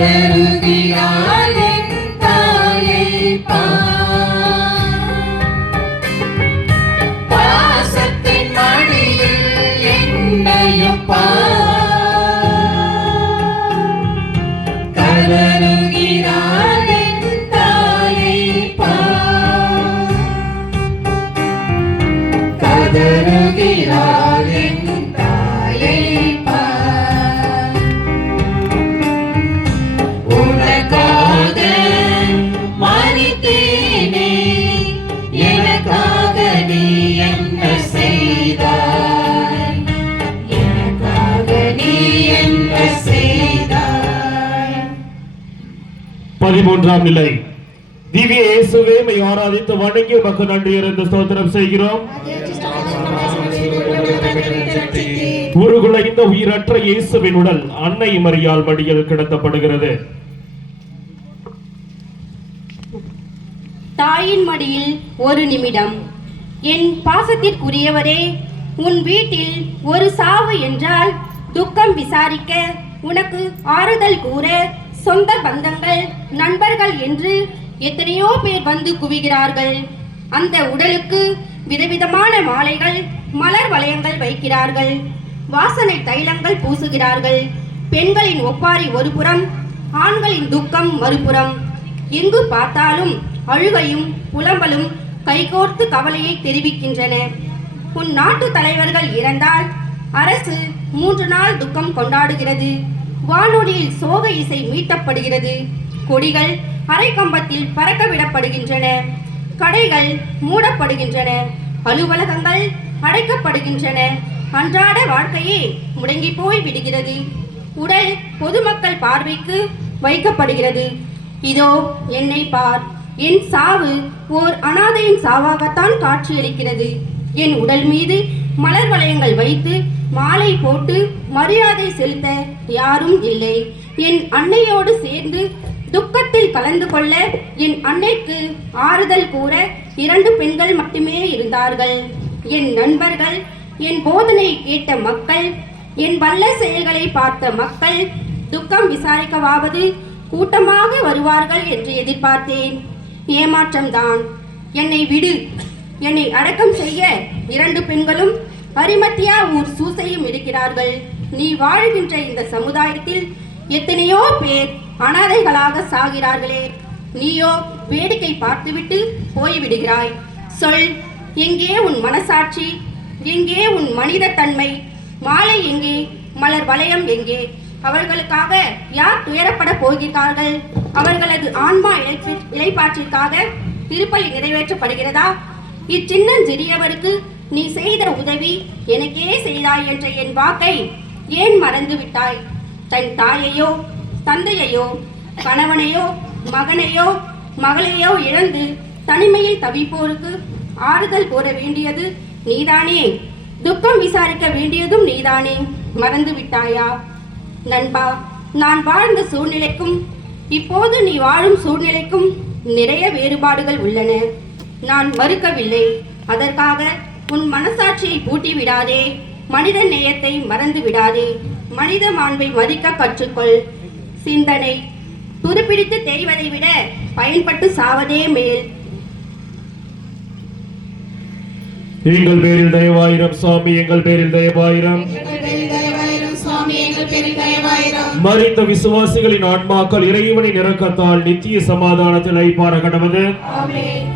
கதறுகிறாள் என் தாயை பாசத்தின் மடியில் என்னையும் கதறுகிறாள் என் தாயை கதறுகிறாள் என் தாயை உனக்காக மரித்தேனே, எனக்காக நீ என்ன செய்தாய், எனக்காக நீ என்ன செய்தாய். 13ஆம் நிலை. திவ்ய இயேசுவே மை ஆராதித்து வணங்கி உமக்கு நன்றி இருந்து ஸ்தோத்திரம் செய்கிறோம். உருகுலைந்த உயிரற்ற இயேசுவின் உடல் அன்னை மரியாள் மடியில் கிடத்தப்படுகிறது. தாயின் மடியில் ஒரு நிமிடம். என் பாசத்திற்குரியவரே, உன் வீட்டில் ஒரு சாவு என்றால் துக்கம் விசாரிக்க, உனக்கு ஆறுதல் கூற சொந்த பந்தங்கள் நண்பர்கள் என்று எத்தனையோ பேர் வந்து குவிகிறார்கள். அந்த உடலுக்கு விதவிதமான மாலைகள் மலர் வளையங்கள் வைக்கிறார்கள், வாசனை தைலங்கள் பூசுகிறார்கள். பெண்களின் ஒப்பாரி ஒரு புறம், ஆண்களின் துக்கம் மறுபுறம். எங்கு பார்த்தாலும் அழுகையும் புலம்பலும் கைகோர்த்து கவலையை தெரிவிக்கின்றன. உன் நாட்டு தலைவர்கள் இறந்தால் அரசு 3 நாள் துக்கம் கொண்டாடுகிறது. வானொலியில் சோக இசை மீட்டப்படுகிறது. கொடிகள் அரை கம்பத்தில் பறக்க விடப்படுகின்றன. கடைகள் மூடப்படுகின்றன. அலுவலகங்கள் அடைக்கப்படுகின்றன. அன்றாட வாழ்க்கையே முடங்கி போய் விடுகிறது. உடல் பொதுமக்கள் பார்வைக்கு வைக்கப்படுகிறது. இதோ என்னை பார், என் சாவு ஓர் அனாதையின் சாவாகத்தான் காட்சியளிக்கிறது. என் உடல் மீது மலர் வளையங்கள் வைத்து மாலை போட்டு மரியாதை செலுத்த யாரும் இல்லை. என் அன்னையோடு சேர்ந்து துக்கத்தில் கலந்து கொள்ள, என் அன்னைக்கு ஆறுதல் கூற 2 பெண்கள் மட்டுமே இருந்தார்கள். என் நண்பர்கள், என் போதனை கேட்ட மக்கள், என் வல்ல செயல்களை பார்த்த மக்கள் துக்கம் விசாரிக்கவாவது கூட்டமாக வருவார்கள் என்று எதிர்பார்த்தேன். ஏமாற்றம்தான். என்னை விடு. என்னை அடக்கம் செய்ய 2 பெண்களும் அரிமத்தியா ஊர் சூசையும் இருக்கிறார்கள். நீ வாழ்கின்ற இந்த சமுதாயத்தில் எத்தனையோ பேர் அனாதைகளாக சாகிறார்களே, நீயோ வேடிக்கை பார்த்துவிட்டு போய்விடுகிறாய். சொல், எங்கே உன் மனசாட்சி, எங்கே உன் மனித தன்மை? மாலை எங்கே, மலர் வளையம் எங்கே? அவர்களுக்காக யார் துயரப்பட போகிறார்கள்? அவர்களது ஆன்மா இளைப்பாற்றிற்காக திருப்பலி நிறைவேற்றப்படுகிறதா? இச்சின்னஞ்சிறியவருக்கு நீ செய்த உதவி எனக்கே செய்தாய் என்ற என் வாக்கை ஏன் மறந்து விட்டாய்? தன் தாயையோ தந்தையையோ கணவனையோ மகனையோ மகளையோ இழந்து தனிமையில் தவிப்போருக்கு ஆறுதல் கூற வேண்டியது நீதானே. துக்கம் விசாரிக்க வேண்டியதும் நீதானே. மறந்து விட்டாயா? நண்பா, நான் வாழ்ந்த சூழ்நிலைக்கும் இப்போது நீ வாழும் சூழ்நிலைக்கும் நிறைய வேறுபாடுகள் உள்ளன. நான் மறுக்கவில்லை. அதற்காக உன் மனசாட்சியை பூட்டி விடாதே. மனித நேயத்தை மறந்து விடாதே. மனித மாண்பை மதிக்க கற்றுக்கொள். சிந்தனை துருப்பிடித்து தேய்வதை விட பயன்பட்டு சாவதே மேல். எங்கள் பேரில் தயவாயிரம் சுவாமி, எங்கள் பேரில் தயவாயிரம். மரித்த விசுவாசிகளின் ஆன்மாக்கள் இறைவனின் இரக்கத்தால் நித்திய சமாதானத்தில் ஐப்பார கடவது.